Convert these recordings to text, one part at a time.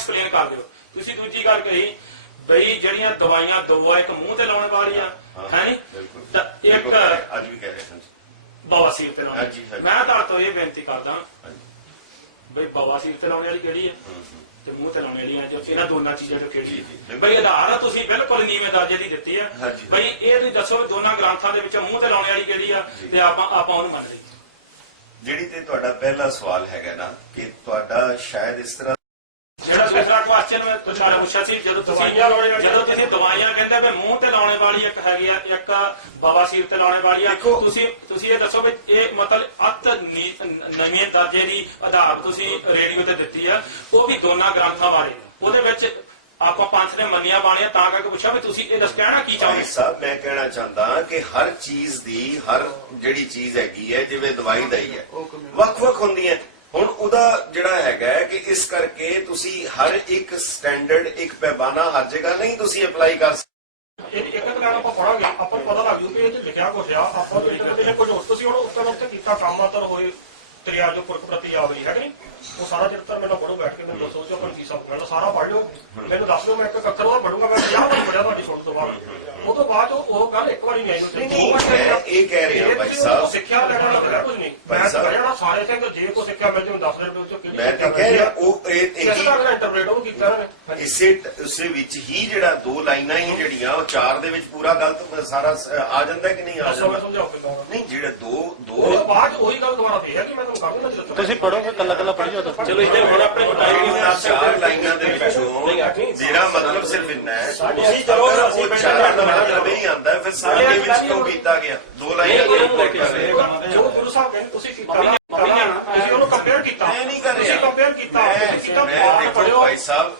Explain ਕਰ ਦਿਓ ਤੁਸੀਂ ਦੂਜੀ ਗੱਲ ਕਹੀ ਬਈ ਜਿਹੜੀਆਂ ਦਵਾਈਆਂ ਦੋ ਆ ਇੱਕ ਮੂੰਹ ਤੇ ਲਾਉਣ ਵਾਲੀਆਂ ਹੈ ਨੀ ਬਿਲਕੁਲ ਤਾਂ ਇੱਕ ਅੱਜ ਵੀ ਕਹਿ ਰਹੇ ਹਾਂ ਬਵਾਸੀਰ ਤੇ ਲਾਉਣ। ਮੈਂ ਤੁਹਾਡੇ ਤੋਂ ਇਹ ਬੇਨਤੀ ਕਰਦਾ ਬਈ ਬਵਾਸੀਰ ਤੇ ਲਾਉਣ ਵਾਲੀ ਕਿਹੜੀ ਹੈ। ਤੇ ਮੂੰਹ ਤੇ ਲਾਉਣ ਵਾਲੀ ਹੈ ਜੋ ਇਹਨਾਂ ਦੋਨਾਂ ਚੀਜ਼ਾਂ ਚੋਂ ਕਿਹੜੀ ਹੈ। ਬਈ ਆਧਾਰ ਤੁਸੀਂ ਬਿਲਕੁਲ ਨੀਵੇਂ ਦਰਜੇ ਦੀ ਦਿੱਤੀ ਹੈ। ਬਈ ਇਹ ਤੁਸੀਂ ਦੱਸੋ ਦੋਨਾਂ ਗ੍ਰੰਥਾਂ ਦੇ ਵਿੱਚ ਮੂੰਹ ਤੇ ਲਾਉਣ ਵਾਲੀ ਕਿਹੜੀ ਆ। ਤੇ ਆਪਾਂ ਆਪਾਂ ਉਹਨੂੰ ਮੰਨ ਲਈ ਜਿਹੜੀ ਤੇ ਤੁਹਾਡਾ ਪਹਿਲਾ ਸਵਾਲ ਹੈਗਾ ਨਾ ਕਿ ਤੁਹਾਡਾ ਸ਼ਾਇਦ ਇਸ ਤਰ੍ਹਾਂ ਦੂਸਰਾ ਕੁਐਸਚਨ ਮੈਂ ਤੁਹਾਡਾ ਪੁੱਛਿਆ ਸੀ ਜਦੋਂ ਤੁਸੀਂ ਦਵਾਈਆਂ ਲਾਉਣੇ ਵਾਲੀ- ਜਦੋਂ ਤੁਸੀਂ ਦਵਾਈਆਂ ਕਹਿੰਦੇ ਵੀ ਮੂੰਹ ਤੇ ਲਾਉਣੇ ਵਾਲੀ ਇੱਕ ਹੈਗੀ ਆ ਇੱਕ ਬਵਾਸੀਰ ਤੇ ਲਾਉਣੇ ਵਾਲੀ ਆ। ਤੁਸੀਂ ਤੁਸੀਂ ਇਹ ਦੱਸੋ ਵੀ ਇਹ ਮਤਲਬ ਅਤ ਨਵੀਂ ਦਰਜੇ ਦੀ ਆਧਾਰ ਤੁਸੀਂ ਰੇਡੀਓ ਤੇ ਦਿੱਤੀ ਆ ਉਹ ਵੀ ਦੋਨਾਂ ਗ੍ਰੰਥਾਂ ਬਾਰੇ। ਉਹਦੇ ਵਿੱਚ ਆਪਾਂ ਪੰਥ ਨੇ ਮੰਨੀਆਂ ਬਾਣੀਆਂ ਤਾਂ ਕਰਕੇ ਪੁੱਛਿਆ ਵੀ ਤੁਸੀਂ ਇਹ ਦੱਸ ਕਹਿਣਾ ਕੀ ਚਾਹੁੰਦੇ ਸਾਹਿਬ ਮੈਂ ਕਹਿਣਾ ਚਾਹੁੰਦਾ ਕਿ ਹਰ ਚੀਜ਼ ਦੀ ਹਰ ਜਿਹੜੀ ਚੀਜ਼ ਹੈਗੀ ਹੈ ਜਿਵੇਂ ਦਵਾਈ ਦਾ ਹੀ ਹੈ ਵੱਖ-ਵੱਖ ਹੁੰਦੀਆਂ ਹੁਣ ਉਹਦਾ ਜਿਹੜਾ ਹੈਗਾ ਕਿ ਇਸ ਕਰਕੇ ਤੁਸੀਂ ਹਰ ਇੱਕ ਸਟੈਂਡਰਡ ਇੱਕ ਪੈਮਾਨਾ ਹਰ ਜਗ੍ਹਾ ਨਹੀਂ ਤੁਸੀਂ ਅਪਲਾਈ ਕਰ ਸਕਦੇ। ਇੱਕ ਇੱਕ ਲਾਈਨ ਆਪਾਂ ਪੜਾਂਗੇ ਆਪਾਂ ਨੂੰ ਪਤਾ ਲੱਗ ਜੂ ਕਿ ਇਹ ਲਿਖਿਆ ਕੁਛ ਆ, ਆਪਾਂ ਨੂੰ ਕੁਝ ਹੋਰ, ਤੁਸੀਂ ਹੁਣ ਉੱਤੇ ਉੱਤੇ ਕੀਤਾ, ਕੰਮ ਆਤਰ ਹੋਏ ਤੇਰਿਆ ਜੋ ਪੁਰਖ ਪ੍ਰਤੀ ਆਵਲੀ ਹੈ ਕਿ ਨਹੀਂ? ਉਹ ਸਾਰਾ ਚਿੱਤਰ ਮੈਨੂੰ ਪੜੋ ਬੈਠ ਕੇ ਮੈਨੂੰ ਦੱਸੋ ਜੋ ਆਪਾਂ ਨੂੰ ਕੀ ਸਭ ਮਿਲਦਾ ਸਾਰਾ ਪੜ ਲਿਓ। ਮੈਨੂੰ ਦੱਸ ਦਿਓ ਮੈਂ ਇੱਕ ਅੱਖਰ ਹੋਰ ਪੜੂੰਗਾ ਮੈਂ 50 ਵਾਰੀ ਪੜਿਆ ਤੁਹਾਡੀ ਸੁਣ ਤੋਂ ਬਾਅਦ। ਉਹ ਤੋਂ ਬਾਅਦ ਉਹ ਉਹ ਗੱਲ ਇੱਕ ਵਾਰੀ ਨਹੀਂ ਆਈ। ਨਹੀਂ, ਨਹੀਂ, ਮੈਂ ਇਹ ਕਹਿ ਰਿਹਾ ਭਾਈ ਸਾਹਿਬ। ਸਿੱਖਿਆ ਲੈਣਾ ਲੱਗਦਾ ਕੁਝ ਨਹੀਂ। ਭਾਈ ਮੈਂ ਸਾਹਿਬ। ਕਹਿਣਾ ਸਾਰੇ ਸਿੰਘ ਜੇ ਕੋ ਸਿੱਖਿਆ ਮਿਲ ਜੇ ਦੱਸ ਦੇ ਵਿੱਚੋਂ ਕਿਹੜੀ ਮੈਂ ਤੇ ਕਹਿ ਰਿਹਾ ਉਹ ਇਹ ਦਾ ਇੰਟਰਪ੍ਰੀਟ ਉਹ ਕੀਤਾ ਇਸੇ ਉਸੇ ਵਿੱਚ ਹੀ ਜਿਹੜਾ ਦੋ ਲਾਈਨਾਂ ਹੀ ਜਿਹੜੀਆਂ ਉਹ ਚਾਰ ਦੇ ਵਿੱਚ ਪੂਰਾ ਗਲਤ ਸਾਰਾ ਆ ਜਾਂਦਾ ਕਿ ਨਹੀਂ ਆ ਜਾਂਦਾ? ਨਹੀਂ ਜਿਹੜਾ ਦੋ ਉਹ ਦੋ ਬਾਅਦ 'ਚ ਉਹੀ ਗੱਲ ਦੁਬਾਰਾ ਫੇਰ ਹੈ ਕਿ ਮੈਂ ਤੁਹਾਨੂੰ ਤੁਸੀਂ ਕੱਲਾ ਕੱਲਾ ਪੜੀ ਜਾਓ ਚਲੋ ਇੱਥੇ ਹੁਣ ਆਪਣੇ ਕੋਲ ਟਾਈਮ ਨਹੀਂ ਇਹਨਾਂ ਚਾਰ ਲਾਈਨਾਂ ਦੇ ਵਿੱਚੋਂ ਮੇਰਾ ਮਤਲਬ ਸਿਰਫ ਇੰਨਾ ਹੈ। ਤੁਸੀਂ ਚਲੋ ਅਸੀਂ ਚਾਰ ਦਾ ਹਾਂ। ਮਤਲਬ ਨਹੀਂ ਆਉਂਦਾ ਫਿਰ ਸਾਡੇ ਵਿੱਚ ਕਿਉਂ ਕੀਤਾ ਗਿਆ? ਦੋ ਲਾਈਨਾਂ ਦੇ ਹੋ। ਜੋ ਗੁਰੂ ਸਾਹਿਬ ਕਹਿੰਦੇ ਤੁਸੀਂ ਕੀਤਾ ਤੁਸੀਂ ਉਹਨੂੰ ਕੰਪੇਅਰ ਕੀਤਾ। ਮੈਂ ਨਹੀਂ ਕਰ ਰਿਹਾ। ਤੁਸੀਂ ਕੰਪੇਅਰ ਕੀਤਾ। ਮੈਂ- ਤੁਸੀਂ ਕੀਤਾ ਪੜਿਓ ਭਾਈ ਸਾਹਿਬ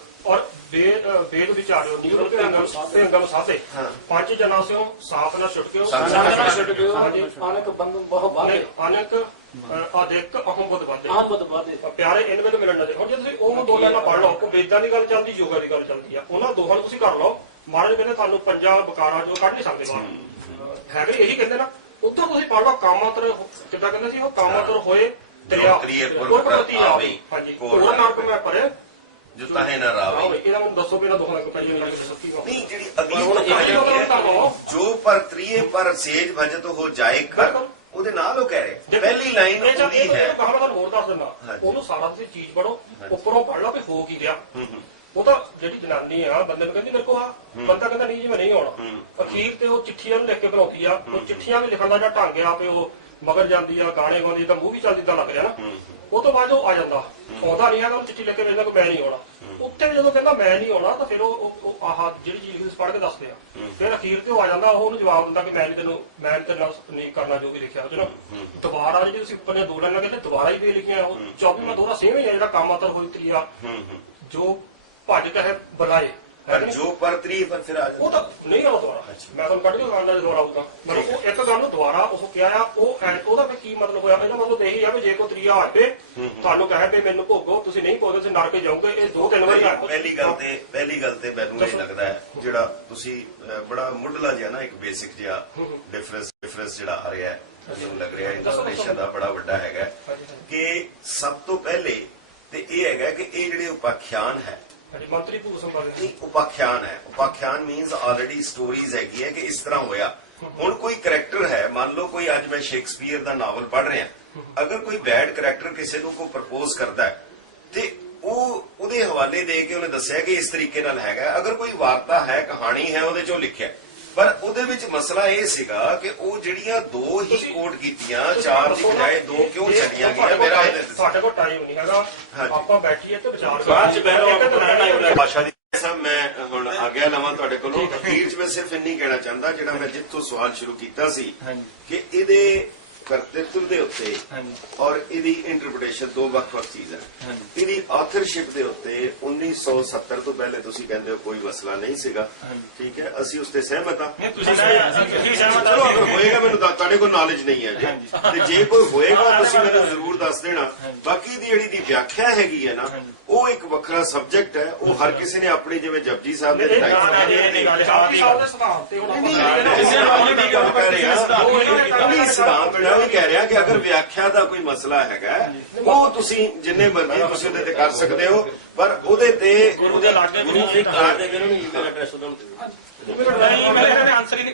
ਵੇਦ ਵੇਦ ਵਿਚਾਰਿਓ ਨੀਰੋ ਤੇ ਅੰਗਮ ਸਾਥੇ ਅੰਗਮ ਸਾਥੇ ਹਾਂ। ਪੰਜ ਜਨਾਂ ਸਿਓ ਸਾਪ ਨਾ ਛੁਟਕਿਓ ਸੰਤ ਸੰਤ ਨਾ ਨਾ ਛੁਟਕਿਓ। ਹਾਂਜੀ ਆਨਕ ਬੰਦੂ ਬਹੁ ਬਾਦੇ ਅਨੇਕ ਅਦਿਕ ਅਹੰ ਬੁੱਧ ਬਾਦੇ ਆਹ ਬਦ ਬਾਦੇ ਪਿਆਰੇ ਇਹਨਾਂ ਵਿੱਚ ਮਿਲਣ ਨਜ਼ਰ ਹੁਣ ਜੇ ਤੁਸੀਂ ਉਹ ਦੋ ਲਾਈਨਾਂ ਪੜ੍ਹ ਲਓ ਵੇਦਾਂ ਦੀ ਗੱਲ ਚੱਲਦੀ ਯੋਗਾ ਦੀ ਗੱਲ ਚੱਲਦੀ ਆ। ਉਹਨਾਂ ਦੋਹਾਂ ਨੂੰ ਤੁਸੀਂ ਕਰ ਲਓ। ਮਹਾਰਾਜ ਕਹਿੰਦੇ ਤੁਹਾਨੂੰ ਪੰਜਾਬ ਬਕਾਰਾ ਜੋ ਕੱਢ ਨਹੀਂ ਸਕਦੇ ਬਾਹਰ। ਹੈਗੇ ਇਹੀ ਕਹਿੰਦੇ ਨਾ। ਉੱਧਰ ਤੁਸੀਂ ਪੜ੍ਹ ਲਓ ਕਾਮਾਤਰ ਕਿੱਦਾਂ ਕਹਿੰਦੇ ਸੀ ਉਹ? ਕਾਮਾਤਰ ਹੋਏ ਤੇਰਿਆ ਪੁਰਖ ਪ੍ਰਤੀ ਆਵੇ। ਹਾਂਜੀ ਕੋਰ ਕੋਰ ਨਰਕ ਮੈਂ ਪਰੇ ਜੋ ਤਾਹੇ ਨਾ ਰਾਵੇ ਦੱਸੋ ਵੀ ਇਹਨਾਂ ਦੋਹਾਂ ਦਾ ਕੋਈ ਪਹਿਲੀ ਨਹੀਂ ਸੱਚੀ ਗੱਲ ਨਹੀਂ ਜਿਹੜੀ ਅਗਲੀ ਹੁਣ ਤੁਕ ਇਹ ਹੈਗੀ ਤਾਂ ਹੈ, ਲਓ। ਜੋ ਪਰ ਤ੍ਰੀਏ ਪਰ ਸੇਜ ਭਜਤ ਹੋ ਜਾਏ ਕਰ ਬਿਲਕੁਲ। ਉਹਦੇ ਨਾਲ ਉਹ ਕਹਿ ਰਹੇ ਪਹਿਲੀ ਲਾਈਨ ਇਹ ਇਹ ਹੈ ਕਹਾਂ ਮੈਂ ਤੁਹਾਨੂੰ ਹੋਰ ਦੱਸ ਦਿੰਦਾ। ਉਹਨੂੰ ਸਾਰਾ ਤੁਸੀਂ ਚੀਜ਼ ਪੜੋ। ਉੱਪਰੋਂ ਪੜ ਲਓ ਵੀ ਹੋ ਕੀ ਹੂੰ। ਉਹ ਤਾਂ ਜਿਹੜੀ ਜਨਾਨੀ ਆ ਬੰਦੇ ਨੂੰ ਕਹਿੰਦੀ ਮੇਰੇ ਕੋ ਆ ਬੰਦਾ ਕਹਿੰਦਾ ਨਹੀਂ ਜੀ ਮੈਂ ਨਹੀਂ ਆਉਣਾ। ਅਖੀਰ ਤੇ ਉਹ ਚਿੱਠੀਆਂ ਨੂੰ ਲਿਖ ਕੇ ਬਣਾਉਂਦੀ ਆ ਉਹ ਚਿੱਠੀਆਂ ਵੀ ਲਿਖਣ ਦਾ ਜਿਹੜਾ ਢੰਗ ਆ ਤੇ ਉਹ ਮਗਰ ਜਾਂਦੀ ਆ ਗਾਣੇ ਗਾਉਂਦੀ ਤਾਂ ਮੂੰਹ ਵੀ ਚੱਲਦੀ ਤਾਂ ਲੱਗ ਰਿਹਾ ਨਾ ਉਹ ਤੋਂ ਬਾਅਦ ਉਹ ਆ ਜਾਂਦਾ। ਆਉਂਦਾ ਨਹੀਂ ਹੈਗਾ ਉਹ ਚਿੱਠੀ ਲਿਖ ਕੇ ਵੇਚਦਾ ਕਿ ਮੈਂ ਨਹੀਂ ਆਉਣਾ। ਉੱਤੇ ਵੀ ਜਦੋਂ ਕਹਿੰਦਾ ਮੈਂ ਨਹੀਂ ਆਉਣਾ ਤਾਂ ਫਿਰ ਉਹ ਉਹ- ਉਹ ਆਹ ਜਿਹੜੀ ਚੀਜ਼ ਲਿਖੀ ਪੜ੍ਹ ਕੇ ਦੱਸਦੇ ਆ। ਫਿਰ ਅਖੀਰ ਤੇ ਉਹ ਆ ਜਾਂਦਾ ਉਹ ਉਹਨੂੰ ਜਵਾਬ ਦਿੰਦਾ ਕਿ ਮੈਂ ਨਹੀਂ ਤੈਨੂੰ ਮੈਂ ਨੀ ਤੇਰੇ ਨਾਲ ਨਹੀਂ ਕਰਨਾ ਜੋ ਵੀ ਲਿਖਿਆ। ਉਹਦੇ ਨਾਲ ਦੁਬਾਰਾ ਜਿਹੜੀ ਤੁਸੀਂ ਉੱਪਰ ਦੀਆਂ ਦੋ ਲਾਈਨਾਂ ਕਹਿੰਦੇ ਦੁਬਾਰਾ ਹੀ ਫੇਰ ਲਿਖੀਆਂ ਉਹ 24ਵਾਂ ਦੋਹਰਾ ਸੇਮ ਹੀ ਹੈ ਜਿਹੜਾ ਕੰਮ ਆਤਰ ਹੋਈ ਹੂੰ। ਜੋ ਭੱਜ ਕਹੇ ਬੁਲਾਏ। ਪਰ? ਜੋ ਪਰ ਪਰ ਫਿਰ ਆ ਉਹ ਜਾਂਦਾ ਤਾਂ ਨਹੀਂ ਆਉਣਾ ਦੁਬਾਰਾ। ਮੈਂ ਤੁਹਾਨੂੰ ਕੱਢ ਕੇ ਦੁਕਾਨਦਾਰ ਦੇ ਦੁਬਾਰਾ ਆਊਗਾ। ਮਤਲਬ ਉਹ ਇੱਕ ਗੱਲ ਨੂੰ ਦੁਬਾਰਾ ਉਹ ਕਿਹਾ ਆ ਉਹ ਐ- ਉਹਦਾ ਵੀ ਕੀ ਮਤਲਬ ਹੋਇਆ? ਇਹਦਾ ਮਤਲਬ ਇਹੀ ਆ ਵੀ ਜੇ ਕੋਈ ਤਰੀਆ ਆਵੇ ਤੁਹਾਨੂੰ ਕਹੇ ਵੀ ਮੈਨੂੰ ਭੋਗੋ ਤੁਸੀਂ ਨਹੀਂ ਭੋਗਦੇ ਤੁਸੀਂ ਨਰਕ ਜਾਓਗੇ ਇਹ ਦੋ ਤਿੰਨ ਵਾਰੀ ਆਇਆ ਪਹਿਲੀ ਗੱਲ ਤੇ ਪਹਿਲੀ ਗੱਲ ਤੇ ਮੈਨੂੰ ਇਹ ਦੱਸੋ। ਲੱਗਦਾ ਹੈ ਜਿਹੜਾ ਤੁਸੀਂ ਅਹ, ਬੜਾ ਮੁੱਢਲਾ ਜਿਹਾ ਨਾ ਇੱਕ ਬੇਸਿਕ ਜਿਹਾ ਡਿਫਰੈਂਸ ਡਿਫਰੈਂਸ ਜਿਹੜਾ ਆ ਰਿਹਾ ਹੈ ਮੈਨੂੰ ਲੱਗ ਰਿਹਾ ਇਨਫੋਰਮੇਸ਼ਨ ਦਾ ਬੜਾ ਵੱਡਾ ਹੈਗਾ ਹੈ ਹਾਂਜੀ, ਹਾਂਜੀ। ਕਿ ਸਭ ਤੋਂ ਪਹਿਲੇ ਤੇ ਇਹ ਹੈਗਾ ਕਿ ਇਹ ਜਿਹੜੇ ਉਪਾਖਿਆਨ ਹੈ ਨਹੀਂ ਉਪਾਖਿਆਨ ਹੈ। ਉਪਾਖਿਆਨ ਮੀਨਸ ਆਲਰੇਡੀ ਸਟੋਰੀਜ਼ ਹੈਗੀ ਹੈ ਕਿ ਇਸ ਤਰ੍ਹਾਂ ਹੋਇਆ। ਹੁਣ ਕੋਈ ਕੈਰੈਕਟਰ ਹੈ, ਮੰਨ ਲਓ ਕੋਈ ਅੱਜ ਮੈਂ ਸ਼ੇਕਸਪੀਅਰ ਦਾ ਨਾਵਲ ਪੜ੍ਹ ਰਿਹਾ। ਅਗਰ ਕੋਈ ਬੈਡ ਕੈਰੈਕਟਰ ਕਿਸੇ ਨੂੰ ਕੋ ਪ੍ਰਪੋਜ਼ ਕਰਦਾ ਹੈ, ਤੇ ਉਹ ਉਹਦੇ ਹਵਾਲੇ ਦੇ ਕੇ ਉਹਨੇ ਦੱਸਿਆ ਕਿ ਇਸ ਤਰੀਕੇ ਨਾਲ ਹੈਗਾ ਅਗਰ ਕੋਈ ਵਾਰਤਾ ਹੈ, ਕਹਾਣੀ ਹੈ, ਉਹਦੇ ਚੋਂ ਲਿਖਿਆ ਪਰ ਉਹਦੇ ਵਿੱਚ ਮਸਲਾ ਇਹ ਸੀਗਾ ਕਿ ਉਹ ਜਿਹੜੀਆਂ ਦੋ ਹੀ ਕੋਟ ਕੀਤੀਆਂ ਚਾਰ ਦੀ ਬਜਾਏ ਦੋ ਕਿਉਂ ਚਲੀਆਂ ਗਈਆਂ? ਮੇਰਾ ਇਹਦੇ ਤੇ ਸਾਡੇ ਕੋਲ ਟਾਈਮ ਨਹੀਂ ਹੈਗਾ। ਆਪਾਂ ਬੈਠੀਏ ਤੇ ਵਿਚਾਰ ਬਾਅਦ ਚ ਬਹਿ ਲਓ, ਇੱਕ ਆਪਣਾ ਲੈ ਭਾਸ਼ਾ ਦੀ ਸਾਹਿਬ ਮੈਂ ਹੁਣ ਆਗਿਆ ਲਵਾਂ ਤੁਹਾਡੇ ਕੋਲੋਂ। ਅਖੀਰ ਚ ਮੈਂ ਸਿਰਫ ਇੰਨੀ ਕਹਿਣਾ ਚਾਹੁੰਦਾ ਜਿਹੜਾ ਮੈਂ ਜਿੱਥੋਂ ਸਵਾਲ ਸ਼ੁਰੂ ਕੀਤਾ ਸੀ। ਕਿ ਇਹਦੇ ਕਰਤੱਵ ਦੇ ਉੱਤੇ। ਹਾਂਜੀ। ਔਰ ਇਹਦੀ ਇੰਟਰਪ੍ਰੀਟੇਸ਼ਨ ਦੋ ਵੱਖ-ਵੱਖ ਚੀਜ਼ਾਂ। ਇਹਦੀ ਆਥਰਸ਼ਿਪ ਦੇ ਉੱਤੇ 1970 ਤੋਂ ਪਹਿਲੇ ਤੁਸੀਂ ਕਹਿੰਦੇ ਹੋ ਕੋਈ ਮਸਲਾ ਨਹੀਂ ਸੀਗਾ। ਠੀਕ ਹੈ? ਅਸੀਂ ਉਸ ਤੇ ਸਹਿਮਤ ਹਾਂ। ਤੁਸੀਂ ਤੁਸੀਂ ਸਹਿਮਤ ਚਲੋ ਹੋ ਅਗਰ ਹੋਏਗਾ ਮੈਨੂੰ ਤੁਹਾਡੇ ਕੋਲ ਨੌਲੇਜ ਨਹੀਂ ਹੈ ਜੀ। ਤੇ ਜੇ ਕੋਈ ਹੋਏਗਾ ਤੁਸੀਂ ਮੈਨੂੰ ਜ਼ਰੂਰ ਦੱਸ ਦੇਣਾ। ਬਾਕੀ ਦੀ ਜਿਹੜੀ ਦੀ ਵਿਆਖਿਆ ਹੈਗੀ ਹੈ ਨਾ ਉਹ ਇੱਕ ਵੱਖਰਾ ਸਬਜੈਕਟ ਹੈ ਉਹ ਹਰ ਕਿਸੇ ਨੇ ਆਪਣੇ ਜਿਵੇਂ ਜਪਜੀ ਸਾਹਿਬ ਦੇ ਟਾਈਪ ਸਾਹਿਬ ਦੇ ਸਿਧਾਂਤ ਤੇ ਹੁਣ ਨਹੀਂ ਸਿਧਾਂਤ ਮੈਂ ਵੀ ਕਹਿ ਰਿਹਾ ਕਿ ਅਗਰ ਵਿਆਖਿਆ ਦਾ ਕੋਈ ਮਸਲਾ ਹੈਗਾ ਉਹ ਤੁਸੀਂ ਜਿੰਨੇ ਮਰਜ਼ੀ ਤੁਸੀਂ ਉਹਦੇ ਤੇ ਕਰ ਸਕਦੇ ਹੋ ਪਰ ਉਹਦੇ ਤੇ ਉਹਦੇ ਲਾਗੇ ਗੁਰੂ ਦੇ ਘਰ ਦੇ ਕਿਹਨੂੰ ਨਹੀਂ ਐਡਰੈਸ ਉਹਨਾਂ ਨੂੰ